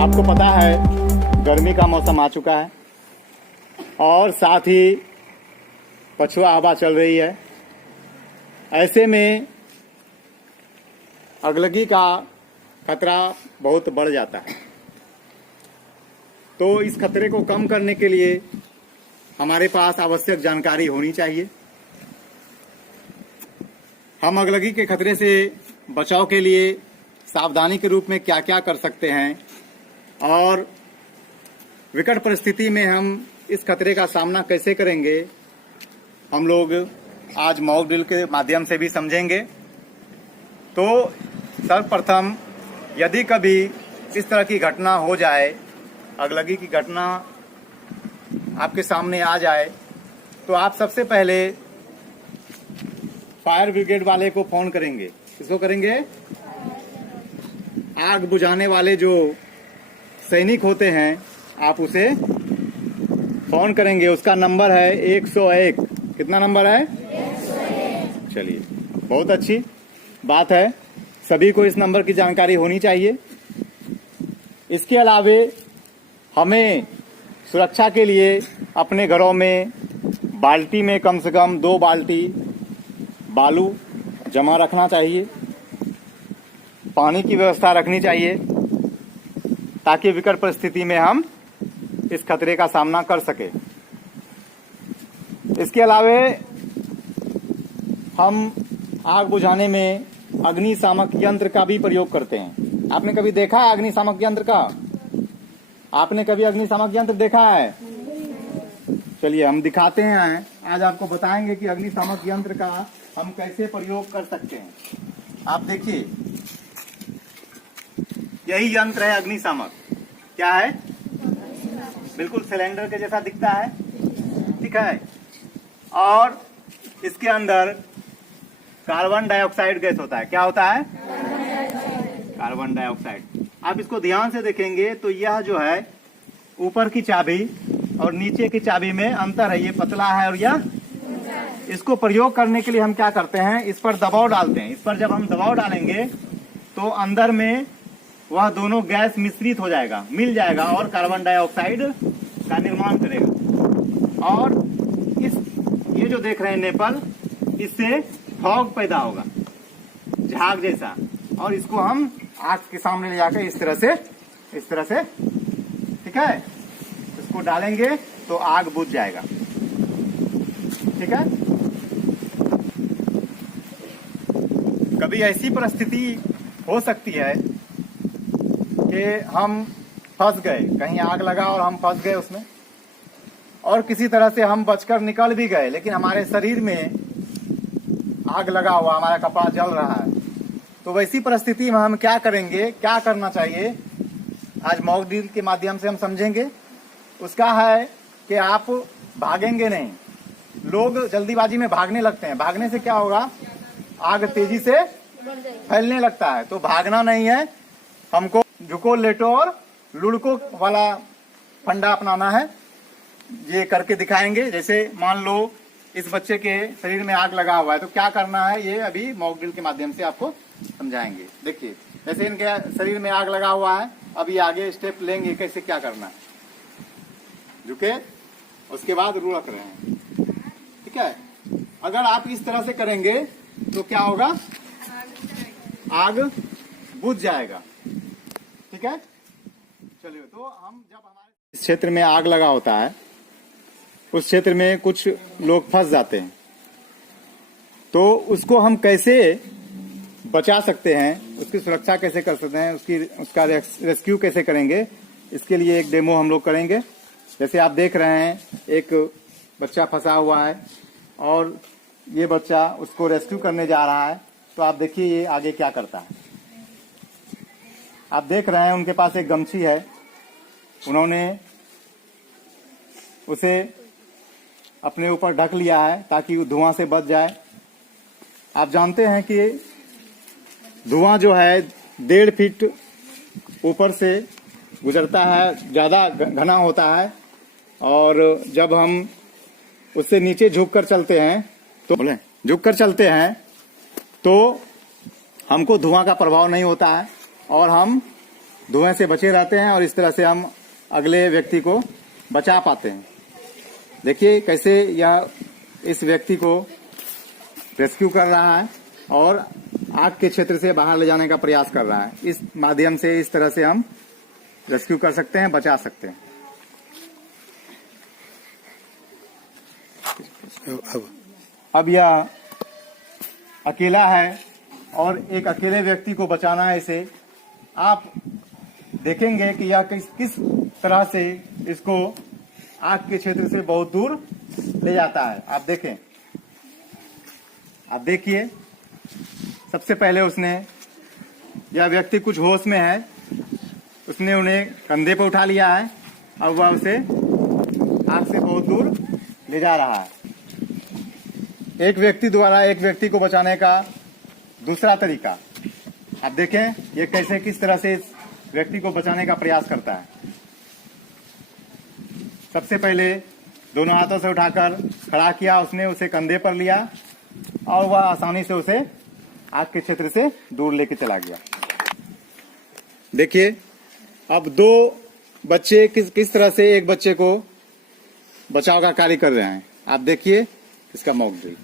आपको पता है गर्मी का मौसम आ चुका है और साथ ही पछुआ हवा चल रही है। ऐसे में अगलगी का खतरा बहुत बढ़ जाता है। तो इस खतरे को कम करने के लिए हमारे पास आवश्यक जानकारी होनी चाहिए। हम अगलगी के खतरे से बचाव के लिए सावधानी के रूप में क्या क्या कर सकते हैं और विकट परिस्थिति में हम इस खतरे का सामना कैसे करेंगे, हम लोग आज मॉक ड्रिल के माध्यम से भी समझेंगे। तो सर्वप्रथम यदि कभी इस तरह की घटना हो जाए, अगलगी की घटना आपके सामने आ जाए, तो आप सबसे पहले फायर ब्रिगेड वाले को फोन करेंगे। किसको करेंगे? आग बुझाने वाले जो सैनिक होते हैं, आप उसे फोन करेंगे। उसका नंबर है 101। कितना नंबर है? 101। चलिए, बहुत अच्छी बात है। सभी को इस नंबर की जानकारी होनी चाहिए। इसके अलावे हमें सुरक्षा के लिए अपने घरों में बाल्टी में कम से कम 2 बाल्टी बालू जमा रखना चाहिए। पानी की व्यवस्था रखनी चाहिए ताकि विकट परिस्थिति में हम इस खतरे का सामना कर सके। इसके अलावे हम आग बुझाने में अग्निशामक यंत्र का भी प्रयोग करते हैं। आपने कभी देखा है अग्निशामक यंत्र का? आपने कभी अग्निशामक यंत्र देखा है? चलिए हम दिखाते हैं। आज आपको बताएंगे कि अग्निशामक यंत्र का हम कैसे प्रयोग कर सकते हैं। आप देखिए, यही यंत्र है अग्निशामक। क्या है? बिल्कुल सिलेंडर के जैसा दिखता है, ठीक है। और इसके अंदर कार्बन डाइऑक्साइड गैस होता है। क्या होता है? Carbon dioxide. आप इसको ध्यान से देखेंगे तो यह जो है ऊपर की चाबी और नीचे की चाबी में अंतर है। ये पतला है और यह। इसको प्रयोग करने के लिए हम क्या करते हैं, इस पर दबाव डालते हैं। इस पर जब हम दबाव डालेंगे तो अंदर में वह दोनों गैस मिश्रित हो जाएगा, मिल जाएगा और कार्बन डाइऑक्साइड का निर्माण करेगा। और ये जो देख रहे हैं नेपल, इससे फॉग पैदा होगा, झाग जैसा। और इसको हम आग के सामने ले जाकर इस तरह से, ठीक है, इसको डालेंगे तो आग बुझ जाएगा, ठीक है। कभी ऐसी परिस्थिति हो सकती है कि हम फंस गए, कहीं आग लगा और हम फंस गए उसमें, और किसी तरह से हम बचकर निकल भी गए, लेकिन हमारे शरीर में आग लगा हुआ, हमारा कपड़ा जल रहा है। तो वैसी परिस्थिति में हम क्या करेंगे, क्या करना चाहिए, आज मॉक ड्रिल के माध्यम से हम समझेंगे। उसका है कि आप भागेंगे नहीं। लोग जल्दीबाजी में भागने लगते हैं। भागने से क्या होगा, आग तेजी से फैलने लगता है। तो भागना नहीं है, हमको झुको लेटो और लुढ़को वाला फंडा अपनाना है। ये करके दिखाएंगे। जैसे मान लो इस बच्चे के शरीर में आग लगा हुआ है, तो क्या करना है, ये अभी मॉक ड्रिल के माध्यम से आपको समझाएंगे। देखिए, जैसे इनके शरीर में आग लगा हुआ है, अब ये आगे स्टेप लेंगे कैसे, क्या करना है। झुके, उसके बाद लुढ़क रहे हैं, ठीक है। अगर आप इस तरह से करेंगे तो क्या होगा, आग बुझ जाएगा, ठीक है। चलिए, तो हम जब हमारे इस क्षेत्र में आग लगा होता है, उस क्षेत्र में कुछ लोग फंस जाते हैं, तो उसको हम कैसे बचा सकते हैं, उसकी सुरक्षा कैसे कर सकते हैं, उसका रेस्क्यू कैसे करेंगे, इसके लिए एक डेमो हम लोग करेंगे। जैसे आप देख रहे हैं, एक बच्चा फंसा हुआ है और ये बच्चा उसको रेस्क्यू करने जा रहा है। तो आप देखिए ये आगे क्या करता है। आप देख रहे हैं उनके पास एक गमछी है, उन्होंने उसे अपने ऊपर ढक लिया है ताकि वो धुआं से बच जाए। आप जानते हैं कि धुआं जो है 1.5 फीट ऊपर से गुजरता है, ज्यादा घना होता है, और जब हम उससे नीचे झुककर चलते हैं तो हमको धुआं का प्रभाव नहीं होता है और हम धुएं से बचे रहते हैं और इस तरह से हम अगले व्यक्ति को बचा पाते हैं। देखिए कैसे यह इस व्यक्ति को रेस्क्यू कर रहा है और आग के क्षेत्र से बाहर ले जाने का प्रयास कर रहा है। इस माध्यम से इस तरह से हम रेस्क्यू कर सकते हैं, बचा सकते हैं। अब यह अकेला है और एक अकेले व्यक्ति को बचाना है इसे। आप देखेंगे कि यह किस तरह से इसको आग के क्षेत्र से बहुत दूर ले जाता है। आप देखें, आप देखिए, सबसे पहले उसने, यह व्यक्ति कुछ होश में है, उसने उन्हें कंधे पर उठा लिया है। अब वह उसे आग से बहुत दूर ले जा रहा है। एक व्यक्ति द्वारा एक व्यक्ति को बचाने का दूसरा तरीका, आप देखें ये कैसे किस तरह से इस व्यक्ति को बचाने का प्रयास करता है। सबसे पहले दोनों हाथों से उठाकर खड़ा किया उसने, उसे कंधे पर लिया और वह आसानी से उसे आग के क्षेत्र से दूर लेके चला गया। देखिए अब दो बच्चे किस तरह से एक बच्चे को बचाव का कार्य कर रहे हैं। आप देखिए इसका मॉक ड्रिल।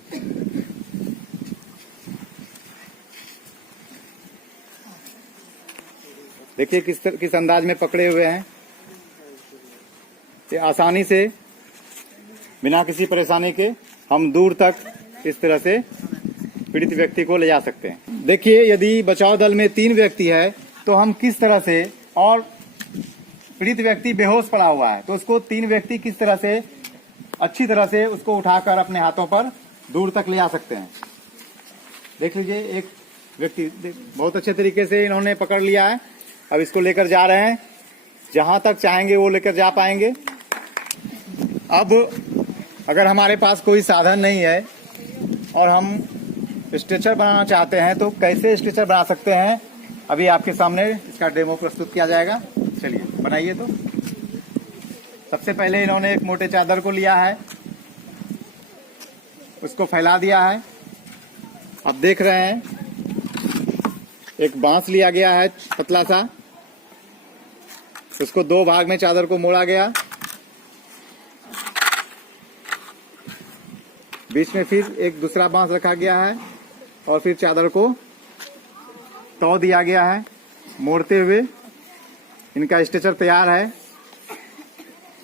देखिए किस अंदाज में पकड़े हुए हैं। ये आसानी से बिना किसी परेशानी के हम दूर तक इस तरह से पीड़ित व्यक्ति को ले जा सकते हैं। देखिए यदि बचाव दल में 3 व्यक्ति है तो हम किस तरह से, और पीड़ित व्यक्ति बेहोश पड़ा हुआ है तो उसको 3 व्यक्ति किस तरह से अच्छी तरह से उसको उठाकर अपने हाथों पर दूर तक ले जा सकते हैं। देख लीजिए एक व्यक्ति बहुत अच्छे तरीके से इन्होंने पकड़ लिया है। अब इसको लेकर जा रहे हैं, जहां तक चाहेंगे वो लेकर जा पाएंगे। अब अगर हमारे पास कोई साधन नहीं है और हम स्ट्रेचर बनाना चाहते हैं तो कैसे स्ट्रेचर बना सकते हैं, अभी आपके सामने इसका डेमो प्रस्तुत किया जाएगा। चलिए बनाइए। तो सबसे पहले इन्होंने एक मोटे चादर को लिया है, उसको फैला दिया है। अब देख रहे हैं एक बांस लिया गया है पतला सा, उसको 2 भाग में चादर को मोड़ा गया, बीच में फिर एक दूसरा बांस रखा गया है और फिर चादर को तौ दिया गया है। मोड़ते हुए इनका स्ट्रेचर तैयार है।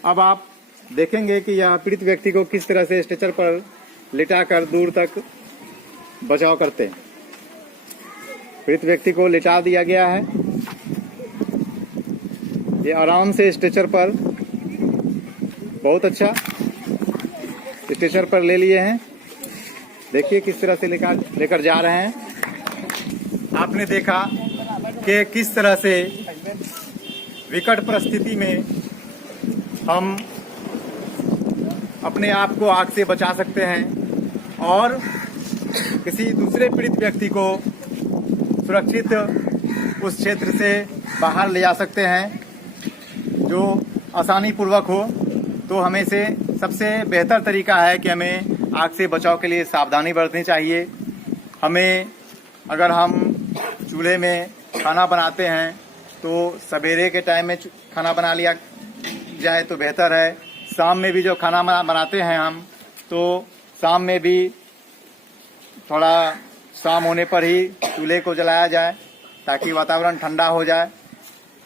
अब आप देखेंगे कि यह पीड़ित व्यक्ति को किस तरह से स्ट्रेचर पर लिटाकर दूर तक बचाव करते हैं। पीड़ित व्यक्ति को लिटा दिया गया है, ये आराम से स्ट्रेचर पर, बहुत अच्छा स्ट्रेचर पर ले लिए हैं। देखिए किस तरह से लेकर जा रहे हैं। आपने देखा कि किस तरह से विकट परिस्थिति में हम अपने आप को आग से बचा सकते हैं और किसी दूसरे पीड़ित व्यक्ति को सुरक्षित उस क्षेत्र से बाहर ले जा सकते हैं जो आसानी पूर्वक हो। तो हमें से सबसे बेहतर तरीका है कि हमें आग से बचाव के लिए सावधानी बरतनी चाहिए। हमें, अगर हम चूल्हे में खाना बनाते हैं तो सवेरे के टाइम में खाना बना लिया जाए तो बेहतर है। शाम में भी जो खाना बनाते हैं हम, तो शाम में भी थोड़ा शाम होने पर ही चूल्हे को जलाया जाए ताकि वातावरण ठंडा हो जाए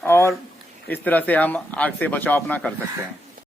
और इस तरह से हम आग से बचाव अपना कर सकते हैं।